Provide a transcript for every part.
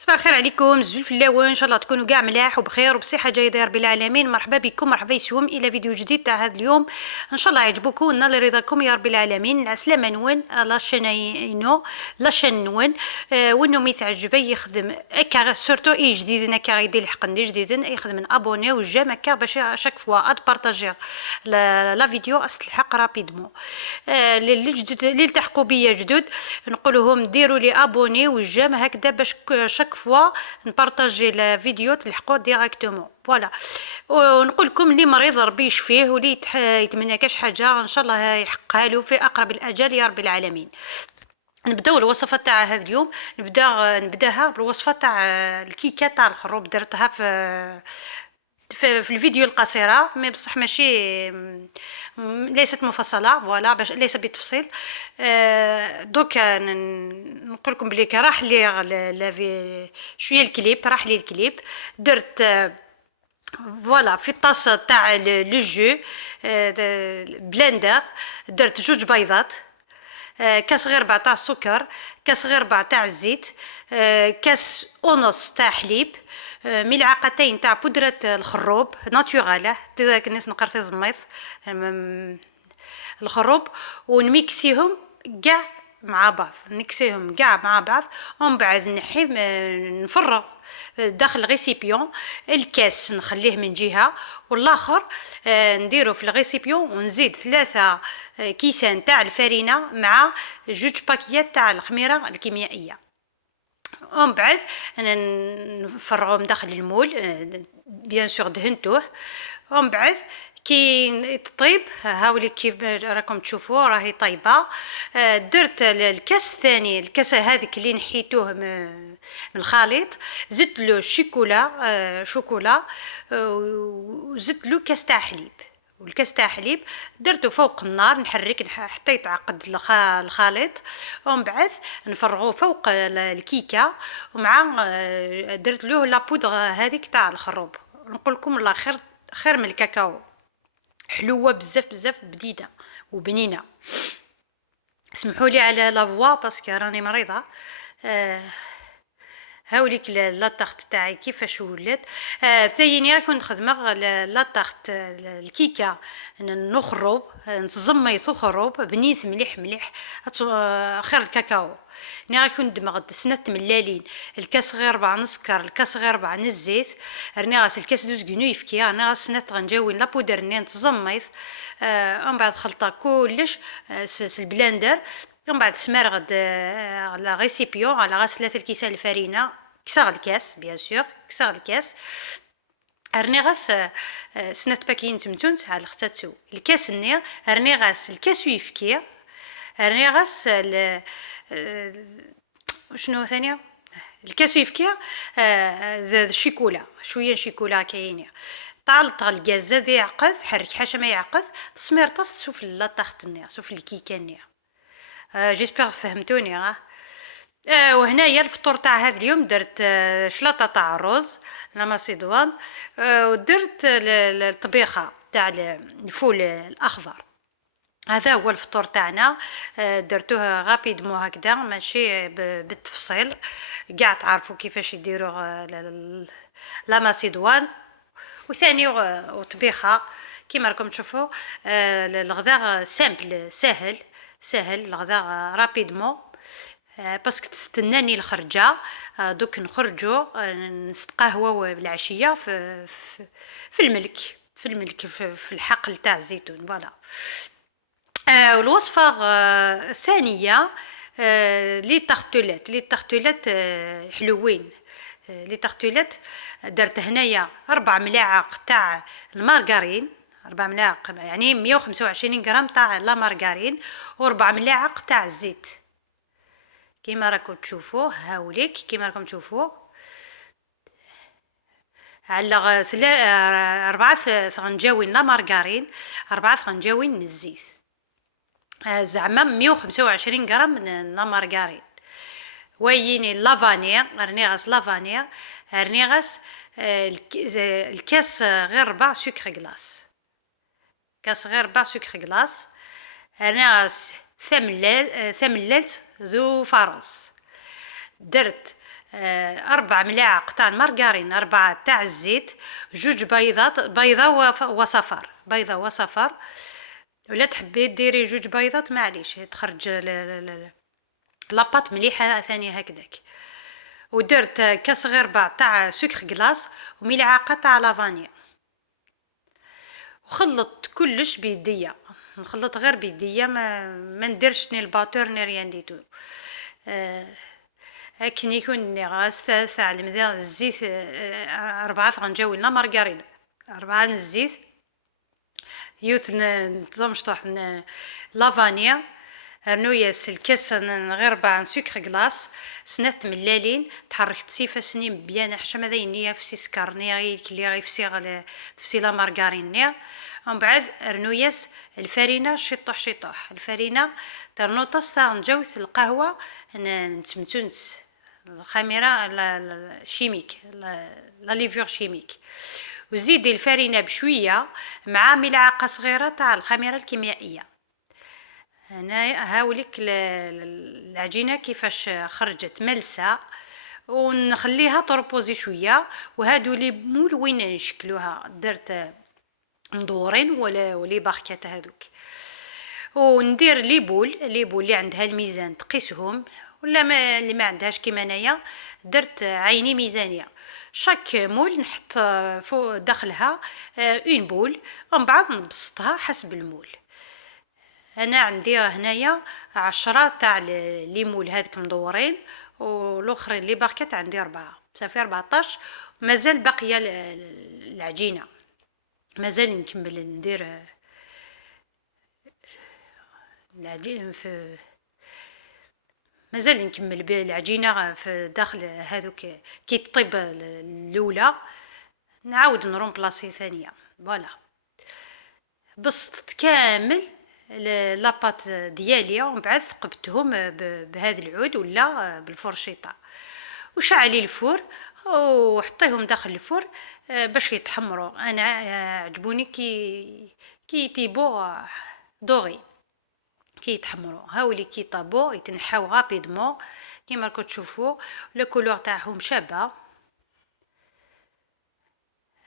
صباح الخير عليكم زول في اللاوان، ان شاء الله تكونوا كاع ملاح وبخير وبصحه جيده يا رب العالمين. مرحبا بكم، مرحبا يسوم الى فيديو جديد تاع هذا اليوم. ان شاء الله يعجبكم ونال رضاكم يا رب العالمين. العسلامه نون لا شناينو لا شنون وانه ميتعجبي يخدم هكا سورتو اي جديد هكا يدير الحق جديد يخدم من ابوني وجام هكا باش شاك فوا اد بارطاجير لا فيديو استلحق رابيدمون. اللي جدد اللي التحقوا بيا جدد نقول لهم ديروا لي ابوني وجام هكذا باش شاك فوا نبارطاجي لا فيديو تلحقوا ديريكتومون. فوالا، ونقول لكم اللي مريض ربي يشفيه واللي يتمنى كاش حاجه ان شاء الله يحققها له في اقرب الاجال يا رب العالمين. نبداو الوصفه تاع هذا اليوم. نبداها بالوصفه تاع الكيكه تاع الخروب. درتها في الفيديو القصيره مي بصح ماشي ليست مفصله، فوالا باش ليس بالتفصيل. دوكا نقول لكم بلي راح لي شويه الكليب، راح لي الكليب. درت فوالا في الطاسه تاع لو جو بلندر. درت 2 بيضات، كاس غير ربع تاع السكر، كاس غير ربع تاع الزيت، كاس ونص تاع حليب، ملعقتين تاع بودرة الخروب ناتورال الناس نقرطي زميض الخروب، ونميكسيهم كاع مع بعض، نكسيهم كاع مع بعض. ومن بعد نحي نفرغ داخل الغيسيبيون. الكاس نخليه من جهه والاخر نديرو في الغيسيبيون، ونزيد 3 كيسان تاع الفرينه مع 2 باكيات تاع الخميره الكيميائيه. ومن بعد انا نفرغو من داخل المول، بيان سور دهنتوه. ومن بعد كي تطيب هاولي كيف راكم تشوفوا راهي طيبه. درت الكاس الثاني، الكاس هذيك اللي نحيتوه من الخليط، زدت له شوكولا وزدت له كاس تاع حليب. والكاس تاع حليب درته فوق النار نحرك حتى يتعقد الخليط. ومن بعد نفرغوه فوق الكيكه، ومع درت له لا بودغ هذيك تاع الخروب. نقول لكم الله خير من الكاكاو، حلوه بزاف بزاف بديده وبنينه. اسمحوا لي على لا فوا باسكو راني مريضه. هاوليك لا طاخت تاعي كيفاش ولات. تايني راكم نخدمها لا طاخت الكيكه نخرب نتزمي تخرب بنيت مليح مليح خير الكاكاو. ني راكم ندمغ سنت ملالين الكاس غير 4 نسكر، الكاس غير 4 نزيت، راني غاس الكاس 2 كنو يفكي، راني غاس سنت غنجاوين لا بودر ني نتزميت. ومن بعد خلطه كلش البلاندر. ومن بعد سمرغد على غيسيبيون على غاس 3 الكيسان الفرينه، كسر الكاس بيان سور، كسر الكاس. رني غاس سنت باكين تمتون تاع الختاتو الكاس النير، رني غاس الكاس يفكي، رني غاس شنو ثانيه الكاس يفكي الشيكولا شويه شيكولا كاينه طالط الغاز زاد يعقد حرك حاشا ما يعقد تسمير تسوف لا تحت النير سوف الكيكه النير. جيسبر فهمتوني. وهنايا الفطور تاع هذا اليوم درت شلاطه تاع الرز لا ماسيدوان، ودرت الطبيخه تاع الفول الاخضر. هذا هو الفطور تاعنا. درتوه غابيدمو هكذا ماشي بالتفصيل، قاع تعرفوا كيفاش يديروا لا ماسيدوان. وثاني وطبيخه كيما راكم تشوفوا. الغذاء سامبل سهل الغذاء رابيدمون باسكو تستناني الخرجه. دوك نخرجوا نستقهووا بالعشيه في الملك في الحقل تاع الزيتون. فوالا. والوصفه الثانيه لي تارتولات حلوين. لي تارتولات درت هنايا 4 ملاعق تاع المارغرين، 4 ملاعق يعني 125 غرام تاع لا مارغرين، و4 ملاعق تاع الزيت كيما راكم تشوفوا. هاوليك كيما راكم تشوفوا على 4 ثغنجاوين لا مارغرين، 4 ثغنجاوين من الزيت، زعما 125 غرام من لا مارغرين. ويني لافانيا راني غاس لافانيا، راني غاس الكاس غير 4 سكر غلاس، كاس غير 4 سكر غلاس. راني غاس ثمللت ذو فرنس. درت 4 ملاعق تاع المارغرين، 4 تاع الزيت، 2 بيضات، وصفر، بيضة وصفر. ولا تحبي ديري 2 بيضات معليش تخرج لاباط مليحة ثانية هكذاك. ودرت كاس غير تاع سكر كلاص وملعقة تاع لافانيا، وخلطت كلش بيديا، نخلط غير بيديا، ما نديرش ني الباتور ني ريان دي تو. هاكن يكون غاس تاع المذا الزيت، 4 غنجاوي لا مارغرين، 4 الزيت يوث نظام شطوح لافانيا، رنوياس الكاس غير 4 سكر كلاص، سنات ملالين تحرك تسيفا سنين بيان حشا ماذا ينيا في سكر نيا كلي غيفسي تفسي لا مارغرين نيا. ومن بعد رنوياس الفرينة شطوح الفرينة ترنوطاس تاع نجوث القهوة نتسمتونس الخميرة شيميك، لا ليفور شيميك. وزيدي الفرينة بشوية مع ملعقة صغيرة تاع الخميرة الكيميائية. انا هاوليك العجينه كيفاش خرجت ملسه، ونخليها تربوزي شويه. وهادو لي مول وين نشكلوها درت مدورين ولا باخكات هادوك. وندير ليبول اللي عندها الميزان تقيسهم، ولا اللي ما عندهاش كيما انايا درت عيني ميزانيه. شاك مول نحط فوق داخلها اون بول، ومن بعد نبسطها حسب المول. انا عندي هنايا 10 تاع ليمول هذيك مدورين، والاخرين لي باكيت عندي 4، صافي 14. مازال باقيه العجينه، مازال نكمل ندير العجين مازال نكمل بالعجينه في داخل هذوك كي طيب الاولى نعاود نرومبلاسي ثانيه. فوالا بسطت كامل لاباط ديالي، ومن بعد ثقبتهم بهذا العود ولا بالفرشيطه، وشعلي الفور وحطيهم داخل الفور باش يتحمروا. انا عجبوني كي يطيبوا دوغي، كي يتحمروا هاولي كي طابو يتنحاو غابيدمون كيما راكم تشوفوا. لا كولور تاعهم شابه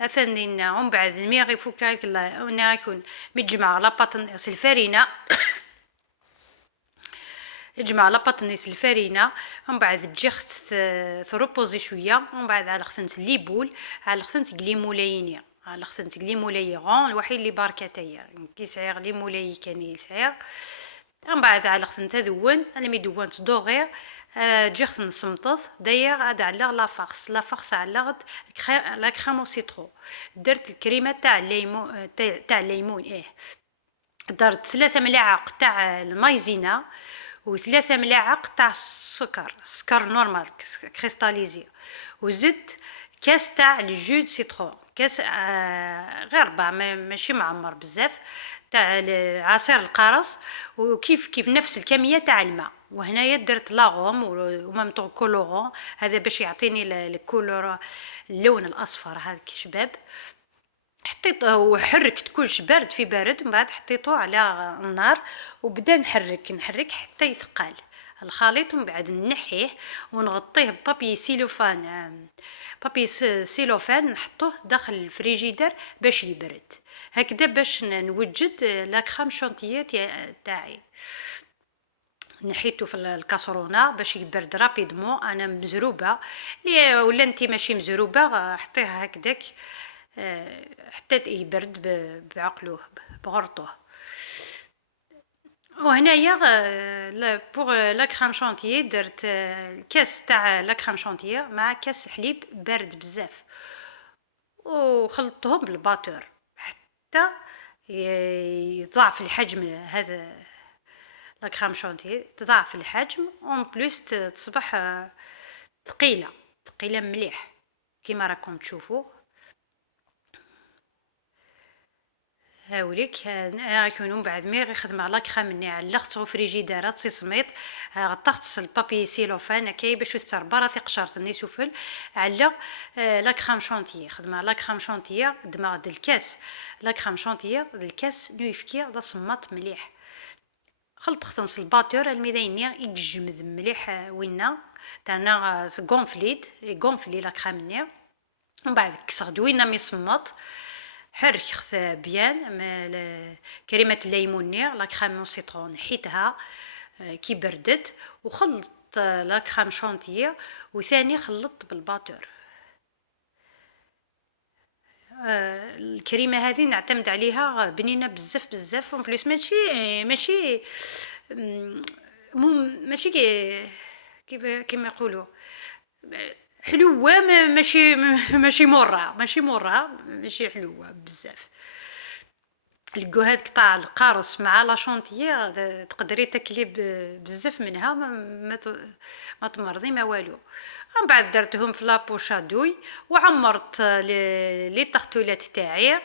اثنين. ومن بعد مي غيفك هاك انا يكون متجمع لاباط نص الفرينه اجمع لاباط نص الفرينه، ومن بعد تجي تروبوزي شويه، ومن بعد على خصنت ليبول، على خصنت قليمولينيا، على خصنت قليمولاي غون الوحيد اللي باركتايا كي صغير لي مولاي كان يصغير. من بعد على خصنت ذون انا مي دوانت دوغير تجي خصن نصمطط داير عاد على لافاغس على لا كريم سيترو. درت الكريمه تاع الليمون تاع الليمون درت 3 ملاعق تاع المايزينا، و3 ملاعق تاع سكر نورمال كريستاليزي، وزدت كاس تاع الجو سيترون، كاس غير ماشي معمر بزاف تاع عصير القرص، وكيف نفس الكميه تاع الماء. وهنايا درت لاغوم ومامطو كولورون هذا باش يعطيني الكولور اللون الاصفر هذا شباب. حطيته وحركت كلش بارد في بارد، من بعد حطيته على النار وبدا نحرك حتى يثقل الخليط، ومن بعد نحيه ونغطيه ببابي سيلوفان، بابي سيلوفان نحطوه داخل الفريجيدر باش يبرد هكذا، باش نوجد لا كريم شونتيي تاعي. نحيته في الكاسرونه باش يبرد رابيدمون. انا مزروبه ولا انت ماشي مزروبه حطيها هكذاك حتى يبرد بعقلوه بغرطوه. وهنايا بوغ لا كريم شونتيي درت كاس تاع لا كريم شونتيي مع كاس حليب بارد بزاف، وخلطتهم بالباتور حتى يضاعف الحجم. هذا لا كريم شونتيي تضاعف الحجم، اون بليس تصبح ثقيله مليح كيما راكم تشوفوا. هاوليك يكونوا بعد مي يخدم على كريم ني علقته فريجيدارات سي سميط، غطيت البابي سيلوفان كاي باش تربى راه قشرت ني سفل على لا كريم شونتيي. خدمه لا كريم شونتيي دماغ الكاس لا كريم شونتيي الكاس نويفكي دا صمات مليح. خلط خصنص الباتور الميديني يجمد مليح وينا تانا غونفلي لا كريمني. ومن بعد كسغد وينا ميصمط حرك خذ بيان كريمه الليموني لا كريم سيترون حيتها كي بردت، وخلط لا كريم شونتيي وثاني خلطت بالباتور. الكريمه هذه نعتمد عليها بنينه بزاف بزاف، بليس ماشي ماشي كيما يقولوا حلوه، ماشي حلوه بزاف. لقو هاد قطع القارص مع لا شونتيي تقدري تاكلي بزاف منها، ما تمرضي ما والو. من بعد درتهم في لابوشادوي وعمرت لي طاختولات تاعي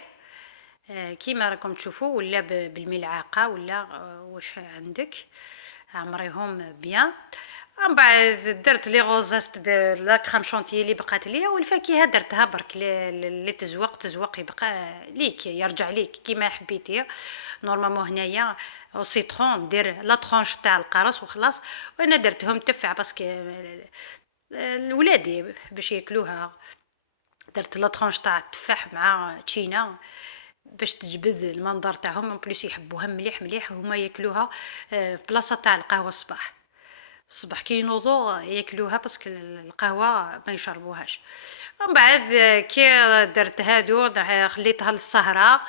كيما راكم تشوفوا، ولا بالملعقه ولا واش عندك عمريهم بيان. من بعد درت لي غوزاست بلا كريم شونتيي اللي بقات ليا، والفاكهه درتها برك اللي تزوق يبقى ليك يرجع ليك كيما حبيتي. نورمالمون هنايا سيترون دير لا طرونش تاع القرص وخلاص، وانا درتهم تفاح باسكو الولادي باش ياكلوها. درت لا طرونش تاع التفاح مع تشينا باش تجبد المنظر تاعهم، بليس يحبوها مليح هما ياكلوها في بلاصه تاع القهوه الصباح كي ينوضوا ياكلوها باسكو القهوه ما يشربوهاش. ومن بعد كي درت هادو خليتها للسهره.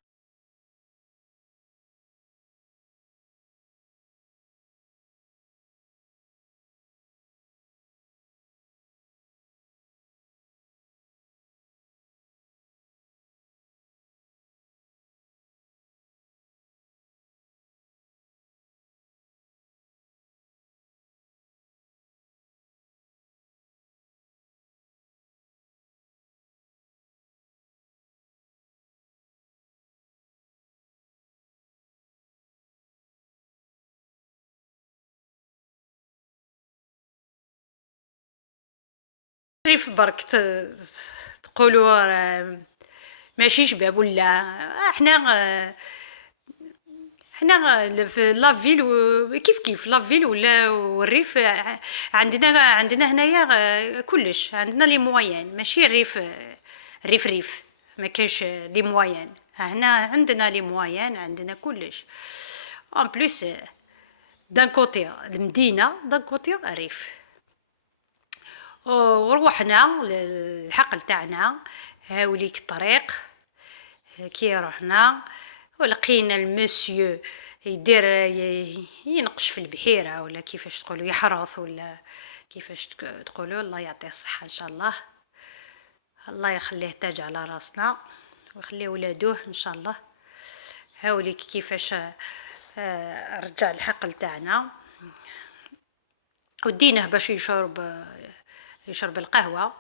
ريف برك تقولوا ماشي شباب ولا احنا في لافيل كيف لافيل ولا والريف عندنا هنايا كلش عندنا لي موين، ماشي الريف ريف ما كاينش لي موين. هنا عندنا لي موين، عندنا كلش ان بليس دان كوتي المدينه دان كوتي الريف. وروحنا للحقل تاعنا هاوليك الطريق كي رحنا ولقينا المسيو يدير ينقش في البحيره ولا كيفاش تقولوا يحرث ولا كيفاش تقولوا. الله يعطيه الصحه ان شاء الله، الله يخليه تاج على راسنا ويخليه ولادوه ان شاء الله. هاوليك كيفاش رجع الحقل تاعنا ودينه باش يشرب القهوه.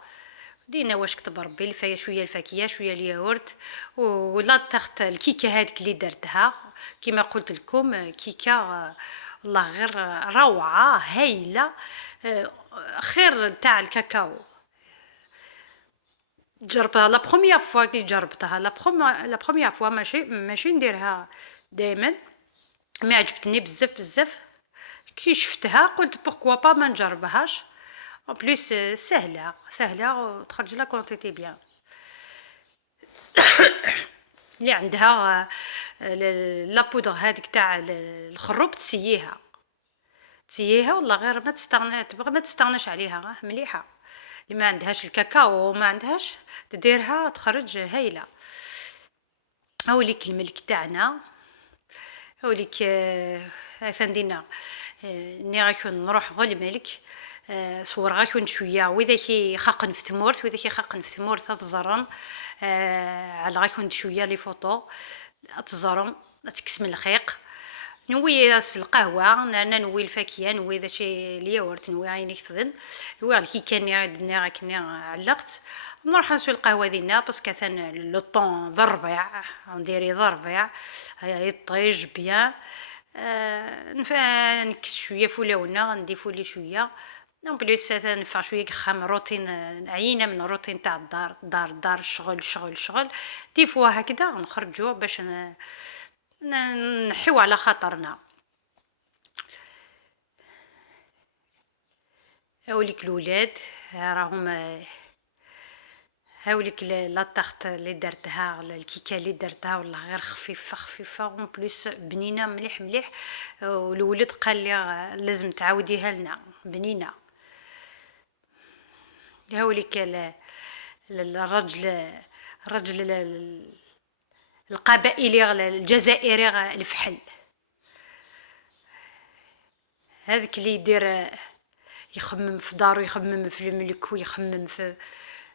دينا واش كتب ربي شويه الفاكهه شويه الياغورت ولا تخت الكيكه هذيك اللي درتها كيما قلت لكم كيكه والله غير روعه هايله، خير تاع الكاكاو. جربتها لا بروميير فوا كي جربتها لا بروميير فوا ماشي نديرها دائما، ما عجبتني بزاف كي شفتها قلت بوركوا با ما نجربهاش. en plus سهله وتخرج لا كونتيتي بيان. اللي عندها لا بودر هذيك تاع الخروب تسييها والله غير ما تستغناش عليها مليحه. اللي ما عندهاش الكاكاو وما عندهاش تديرها تخرج هايله. هاوليك الملك تاعنا هاوليك ثندينا ني غاكون نروح غير الملك صور غاكون شويه واذا كي خاقن في تمورت تزرن على غاكون شويه لي فوطو تزرن تكسم الخيق نوي راس القهوه نوي الفاكهه نوي داشي الياغورت نوي عيني كثبن نوي كي كان عندنا راكني علقت نروح نسوي القهوه ديالنا باسكو ثان لو طون ضربيع نديري ضربيع يطيج بيان. نكس شويه فولاونا نضيفوا لي شويه نون بليس نفع شويه خام روتين عينه من الروتين تاع الدار شغل ديفوا هكذا نخرجوا باش نحيو على خاطرنا. هاوليك الولاد راهم هاوليك لا طاخت اللي درتها الكيكه اللي درتها والله غير خفيفه خفيفه اون بليس بنينه مليح مليح. والولد قال لي لازم تعاوديها لنا بنينه. هاوليك الرجل القبائلي الجزائري الفحل هذاك اللي يدير يخمم في دارو، يخمم في الملك، ويخمم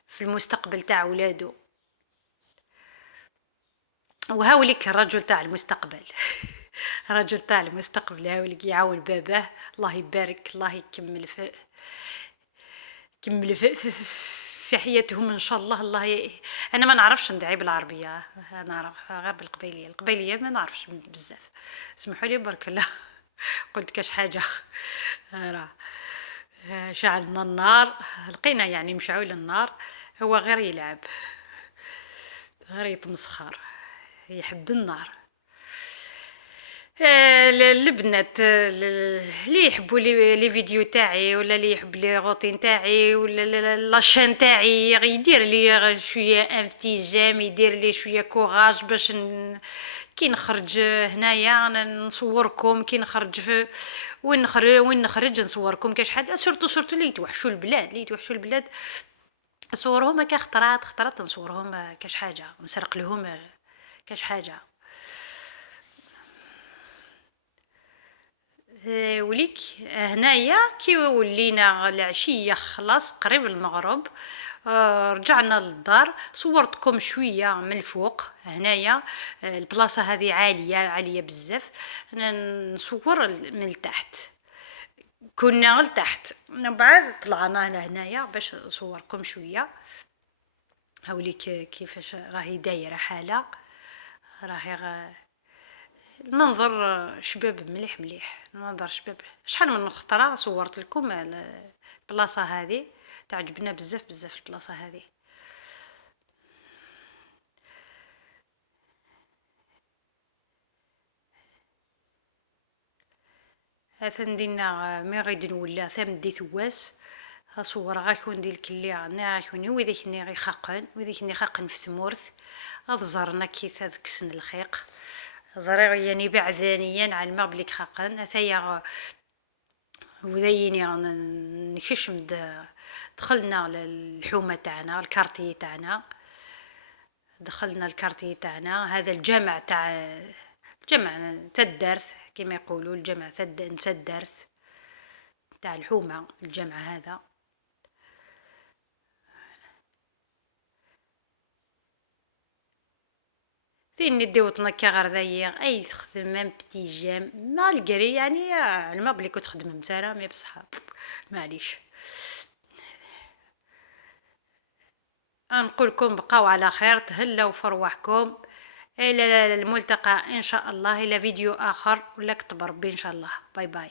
في المستقبل تاع ولادو. وهاوليك الرجل تاع المستقبل الرجل تاع المستقبل هاوليك يعاون باباه، الله يبارك، الله يكمل في حياتهم ان شاء الله. انا ما نعرفش ندعي بالعربيه، نعرف غير بالقبيليه، القبيليه ما نعرفش بزاف، اسمحوا لي برك الله. قلت كاش حاجه راه شعلنا النار، لقينا يعني مشعول النار، هو غير يلعب، غير يتمسخر، يحب النار. البنات اللي يحبوا لي فيديو تاعي، ولا اللي يحب لي روتين تاعي، ولا لاشين تاعي، يدير لي شويه ان بتي جيم، يدير لي شويه كوراج باش كي نخرج هنايا انا نصوركم، كي نخرج في وين نخرج نصوركم كاش حاجه. سورتو اللي يتوحشوا البلاد نصورهم هكا خطرات نصورهم كاش حاجه، نسرق لهم كاش حاجه. وليك هنايا كي ولينا العشيه خلاص قريب المغرب، رجعنا للدار، صورتكم شويه من الفوق هنايا. البلاصه هذه عاليه بزاف، انا نصور من التحت، كنا لتحت من بعد طلعنا لهنايا باش نصوركم شويه. هاوليك كيفاش راهي دايره حاله، راهي المنظر شباب مليح المنظر شباب. شحال من خطره صورت لكم البلاصه هذه، تعجبنا بزاف البلاصه هذه. هذا ندينا مي غيد نولا ثم ديت واس اصور غاكون ديال الكليه انا غاكوني وذيك ني غي خاقن وذيك خاقن في ثمورث اظهرنا كيف هذاك سن الخيق زريغ يعني بعدانيا على الماء بليك خاقن اثيا وذيني نكشم دخلنا للحومه تاعنا الكارتي تاعنا، دخلنا الكارتي تاعنا هذا الجامع تاع الجامع تدرث كما يقولوا، الجامع تدرث تاع الحومه، الجامع هذا. ثين نديو طنكا غير ذايا اي تخدم مام بتي جام مالقري يعني على ما بلي كنت تخدم نتايا مي بصح معليش. نقولكم بقاو على خير، تهلاو في رواحكم، الى الملتقى ان شاء الله، الى فيديو اخر ولا كتب ربي ان شاء الله. باي باي.